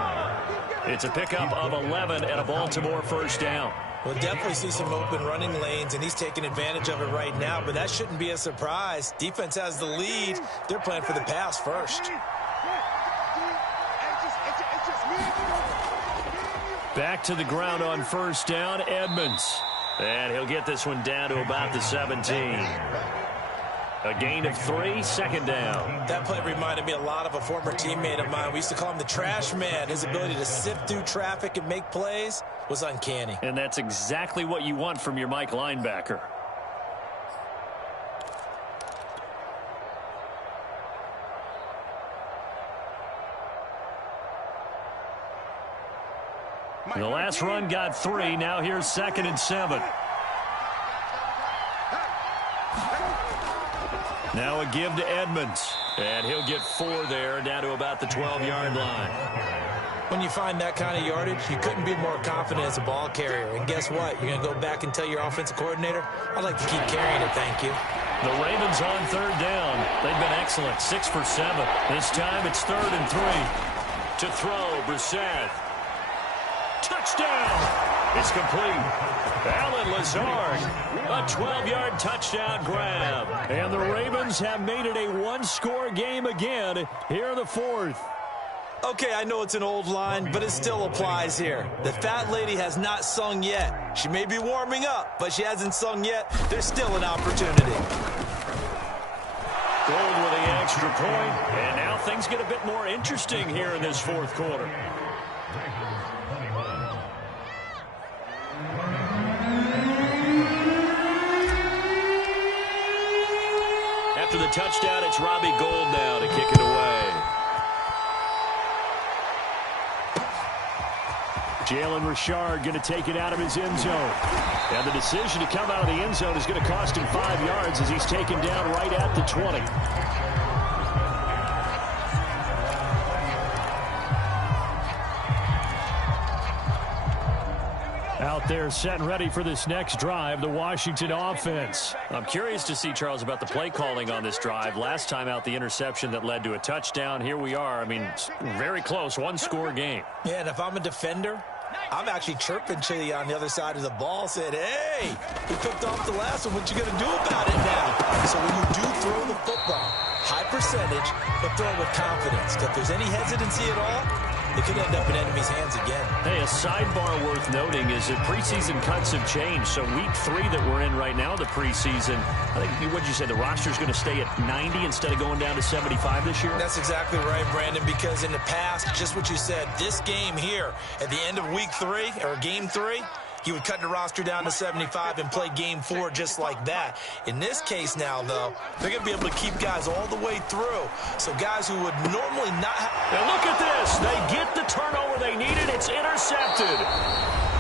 It's a pickup of 11 and a Baltimore first down. We'll definitely see some open running lanes, and he's taking advantage of it right now, but that shouldn't be a surprise. Defense has the lead. They're playing for the pass first. Back to the ground on first down, Edmonds. And he'll get this one down to about the 17. A gain of 3, second down. That play reminded me a lot of a former teammate of mine. We used to call him the trash man. His ability to sift through traffic and make plays was uncanny. And that's exactly what you want from your Mike linebacker. The last run got 3. Now here's 2nd and 7. Now a give to Edmonds. And he'll get 4 there, down to about the 12-yard line. When you find that kind of yardage, you couldn't be more confident as a ball carrier. And guess what? You're going to go back and tell your offensive coordinator, I'd like to keep carrying it, thank you. The Ravens on third down. They've been excellent, 6 for 7. This time it's 3rd and 3. To throw, Brissett. Touchdown! It's complete. Alan Lazard, a 12-yard touchdown grab. And the Ravens have made it a one-score game again here in the fourth. Okay, I know it's an old line, but it still applies here. The fat lady has not sung yet. She may be warming up, but she hasn't sung yet. There's still an opportunity. Gold with the extra point, and now things get a bit more interesting here in this fourth quarter. After the touchdown, it's Robbie Gould now to kick it away. Jalen Richard going to take it out of his end zone. And the decision to come out of the end zone is going to cost him 5 yards as he's taken down right at the 20. Out there set and ready for this next drive, the Washington offense. I'm curious to see, Charles, about the play calling on this drive. Last time out, the interception that led to a touchdown. Here we are. I mean, very close, one-score game. Yeah, and if I'm a defender, I'm actually chirping to you on the other side of the ball, said, hey, we picked off the last one. What you going to do about it now? So when you do throw the football, high percentage, but throw it with confidence. If there's any hesitancy at all, it could end up in enemy's hands again. Hey, a sidebar worth noting is that preseason cuts have changed. So week 3 that we're in right now, the preseason, I think, what'd you say, the roster's going to stay at 90 instead of going down to 75 this year? That's exactly right, Brandon, because in the past, just what you said, this game here, at the end of week 3, or game 3, you would cut the roster down to 75 and play game 4 just like that. In this case now, though, they're going to be able to keep guys all the way through. So guys who would normally not have... And look at this. They get the turnover they needed. It's intercepted.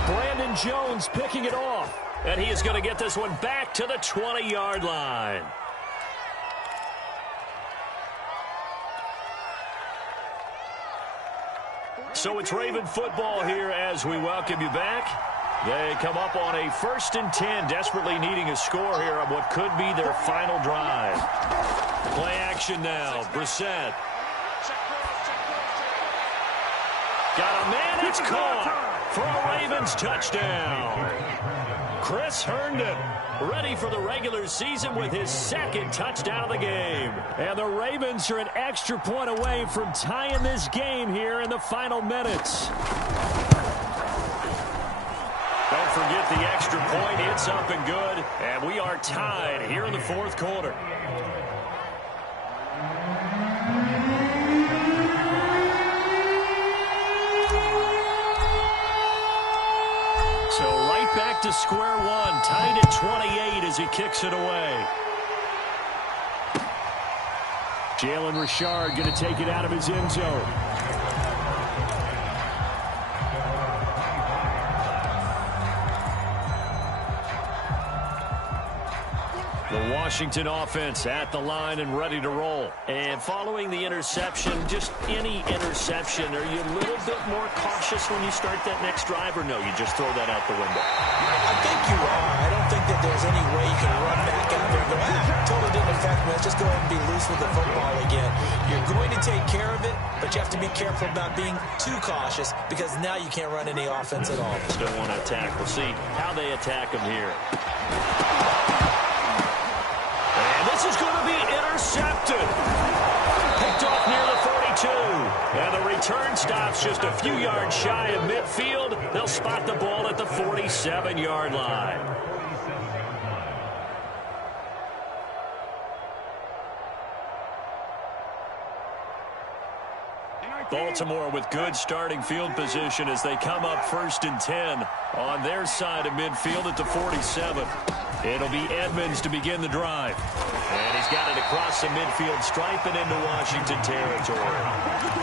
Brandon Jones picking it off. And he is going to get this one back to the 20-yard line. So it's Raven football here as we welcome you back. They come up on a 1st and 10, desperately needing a score here on what could be their final drive. Play action now. Brissett. Got a man. It's caught for a Ravens touchdown. Chris Herndon ready for the regular season with his 2nd touchdown of the game. And the Ravens are an extra point away from tying this game here in the final minutes. Don't forget the extra point. It's up and good. And we are tied here in the fourth quarter. So right back to square one. Tied at 28 as he kicks it away. Jalen Richard going to take it out of his end zone. The Washington offense at the line and ready to roll. And following the interception, just any interception, are you a little bit more cautious when you start that next drive, or no, you just throw that out the window? I think you are. I don't think that there's any way you can run back out there and go, totally didn't affect me. Let's just go ahead and be loose with the football again. You're going to take care of it, but you have to be careful about being too cautious because now you can't run any offense at all. Still want to attack. We'll see how they attack him here. This is going to be intercepted. Picked off near the 42. And the return stops just a few yards shy of midfield. They'll spot the ball at the 47-yard line. Baltimore with good starting field position as they come up 1st and 10 on their side of midfield at the 47. It'll be Edmonds to begin the drive. And he's got it across the midfield stripe and into Washington territory.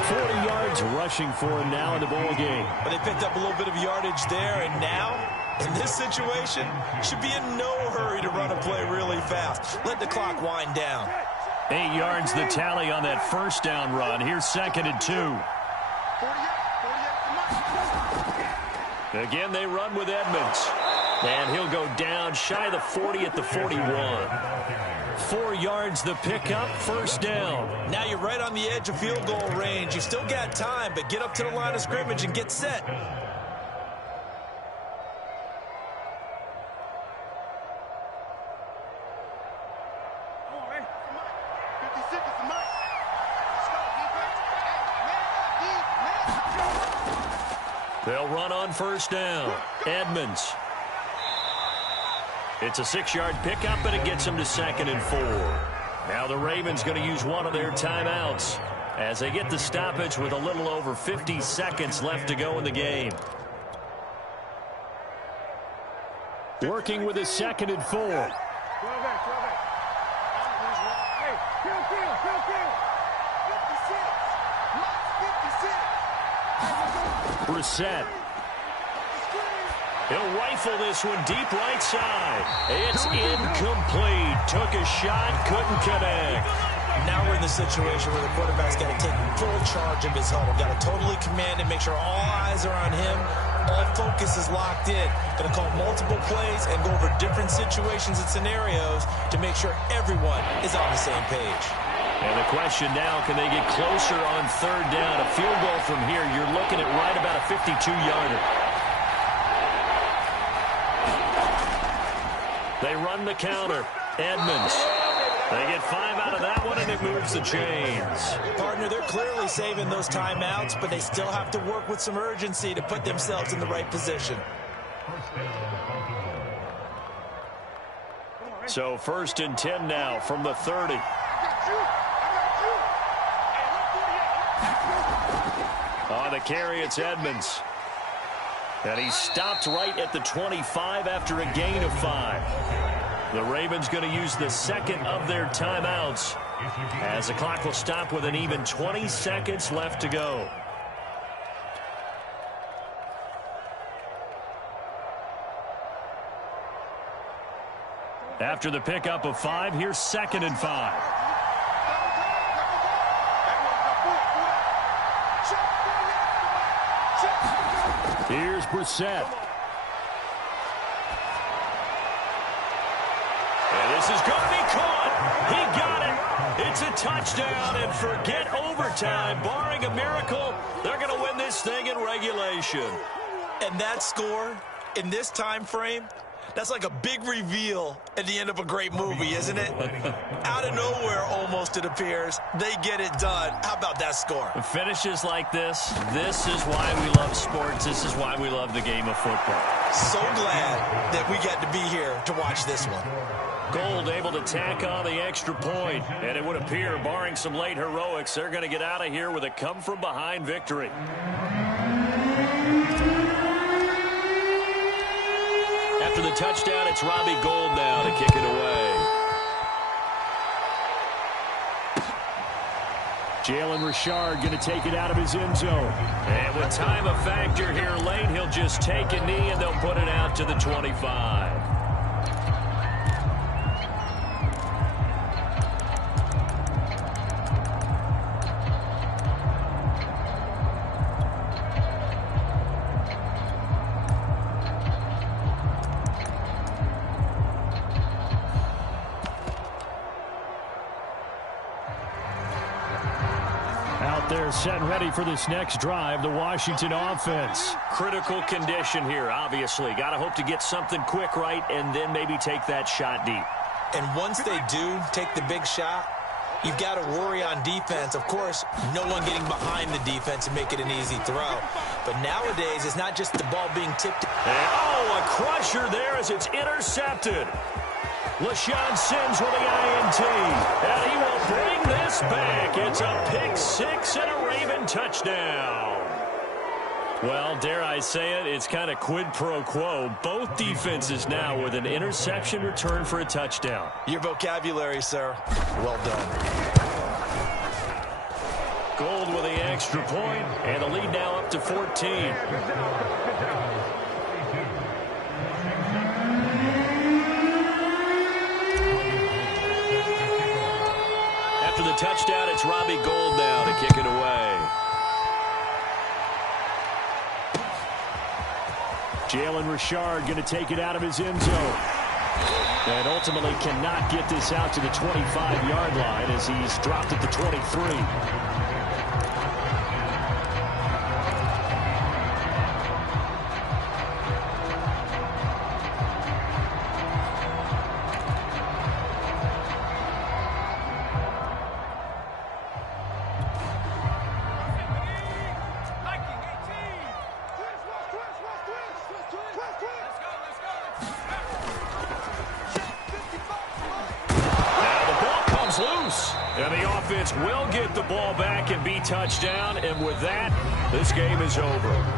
40 yards rushing for him now in the ball game. But they picked up a little bit of yardage there, and now, in this situation, should be in no hurry to run a play really fast. Let the clock wind down. 8 yards the tally on that 1st down run. Here's 2nd and 2. Again, they run with Edmonds. And he'll go down shy of the 40 at the 41. 4 yards the pickup, 1st down. Now you're right on the edge of field goal range. You've still got time, but get up to the line of scrimmage and get set. They'll run on first down. Edmonds. It's a 6-yard pickup, and it gets them to 2nd and 4. Now the Ravens going to use one of their timeouts as they get the stoppage with a little over 50 seconds left to go in the game. Working with a 2nd and 4. Brissett. He'll rifle this one deep right side. It's incomplete. Took a shot, couldn't connect. Now we're in the situation where the quarterback's got to take full charge of his huddle. Got to totally command and make sure all eyes are on him. All focus is locked in. Going to call multiple plays and go over different situations and scenarios to make sure everyone is on the same page. And the question now, can they get closer on 3rd down? A field goal from here, you're looking at right about a 52-yarder. They run the counter. Edmonds. They get 5 out of that one, and it moves the chains. Partner, they're clearly saving those timeouts, but they still have to work with some urgency to put themselves in the right position. So 1st and 10 now from the 30. On the carry, it's Edmonds. And he's stopped right at the 25 after a gain of 5. The Ravens going to use the 2nd of their timeouts as the clock will stop with an even 20 seconds left to go. After the pickup of 5, here's 2nd and 5. Here's Brissett. And this is going to be caught. He got it. It's a touchdown, and forget overtime. Barring a miracle, they're going to win this thing in regulation. And that score in this time frame, that's like a big reveal at the end of a great movie, isn't it? Out of nowhere, almost, it appears. They get it done. How about that score? Finishes like this is why we love sports. This is why we love the game of football. So glad that we get to be here to watch this one. Gold able to tack on the extra point. And it would appear, barring some late heroics, they're going to get out of here with a come-from-behind victory. After the touchdown, it's Robbie Gould now to kick it away. Jalen Richard going to take it out of his end zone. And with time a factor here late, he'll just take a knee and they'll put it out to the 25. They're set and ready for this next drive, the Washington offense. Critical condition here, obviously. Got to hope to get something quick right and then maybe take that shot deep. And once they do take the big shot, you've got to worry on defense. Of course, no one getting behind the defense and make it an easy throw. But nowadays, it's not just the ball being tipped. And, a crusher there as it's intercepted. LaShawn Sims with the INT, and he will bring this back. It's a pick 6 and a Raven touchdown. Well, dare I say it, it's kind of quid pro quo. Both defenses now with an interception return for a touchdown. Your vocabulary, sir. Well done. Gould with the extra point, and the lead now up to 14. After the touchdown, it's Robbie Gould now to kick it away. Jalen Richard going to take it out of his end zone. And ultimately cannot get this out to the 25-yard line as he's dropped at the 23. defense will get the ball back and be touchdown. And with that, this game is over.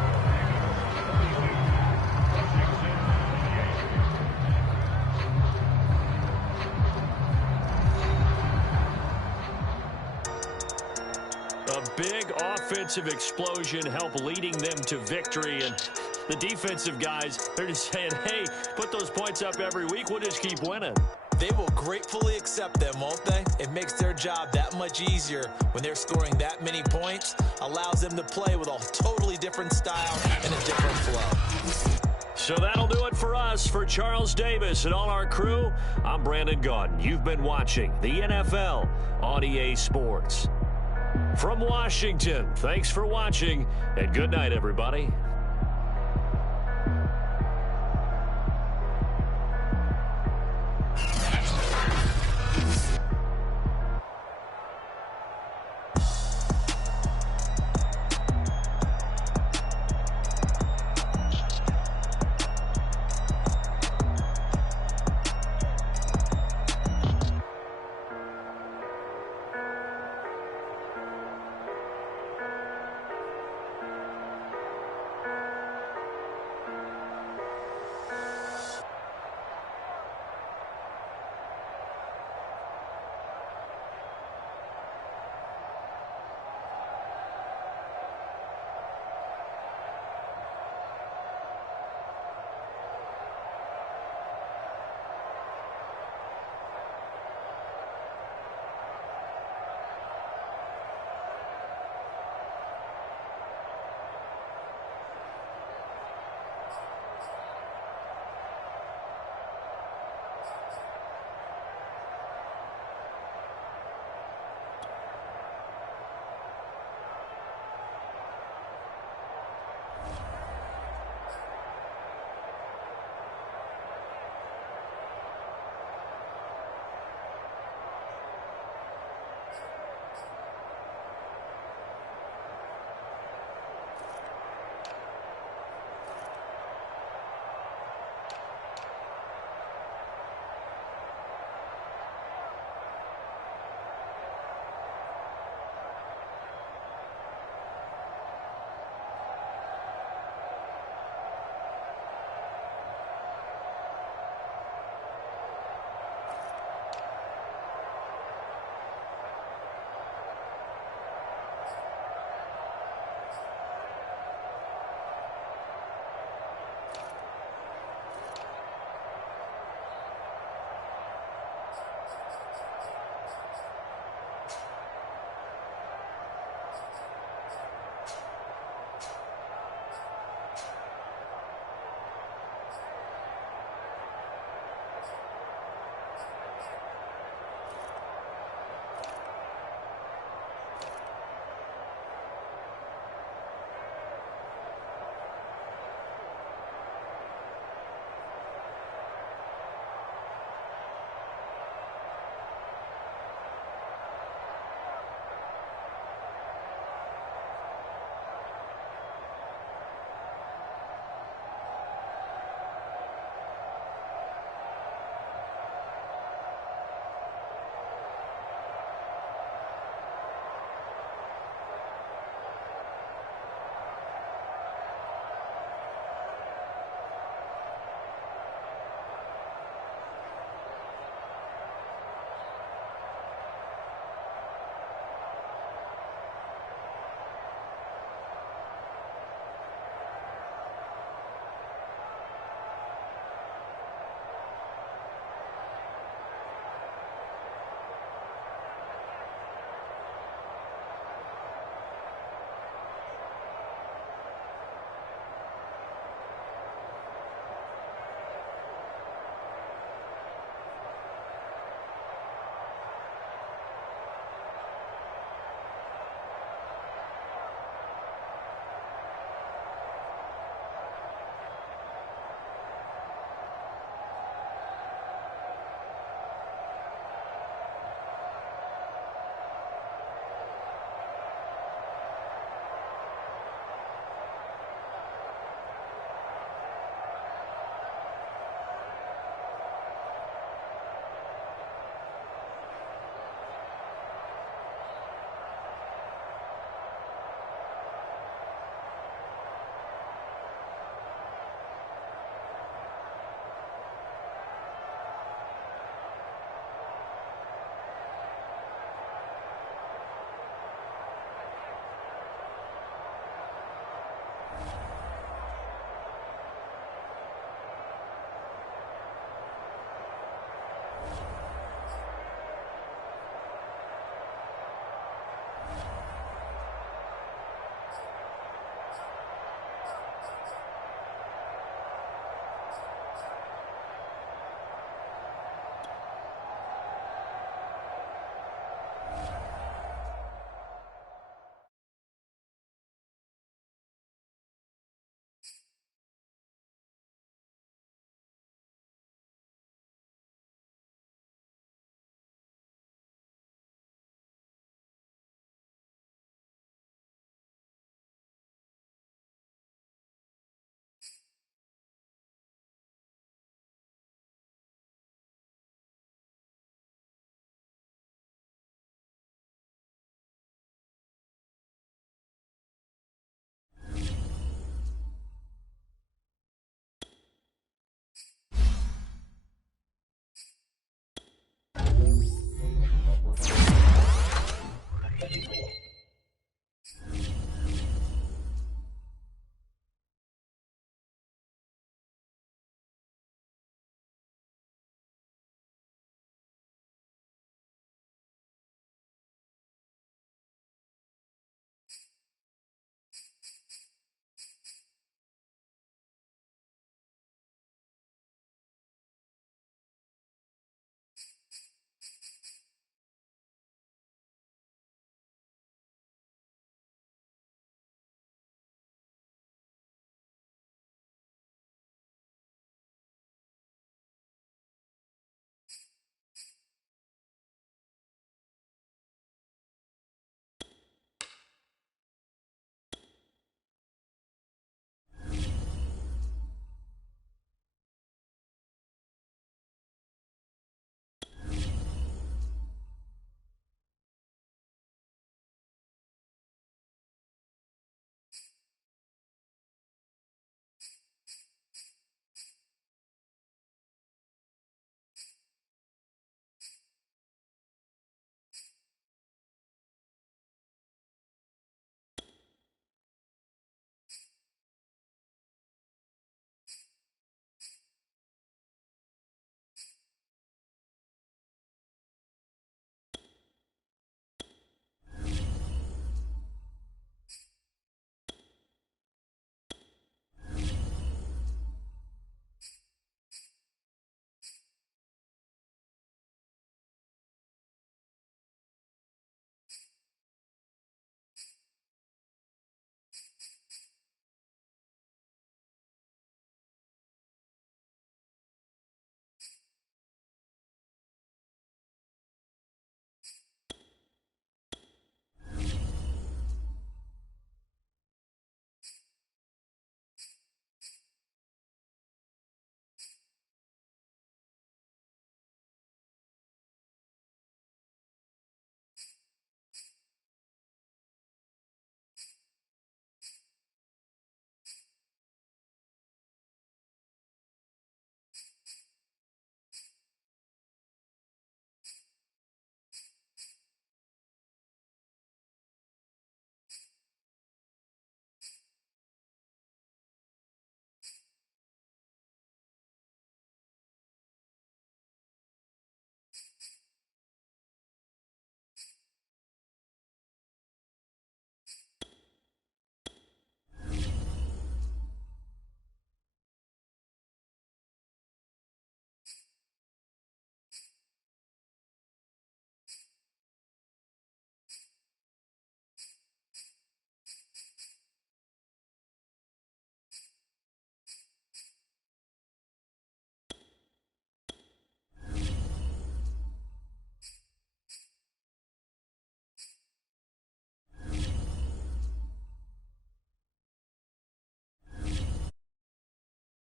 A big offensive explosion helped leading them to victory. And the defensive guys, they're just saying, hey, put those points up every week. We'll just keep winning. They will gratefully accept them, won't they? It makes their job that much easier when they're scoring that many points. Allows them to play with a totally different style and a different flow. So that'll do it for us. For Charles Davis and all our crew, I'm Brandon Gaudin. You've been watching the NFL on EA Sports. From Washington, thanks for watching, and good night, everybody.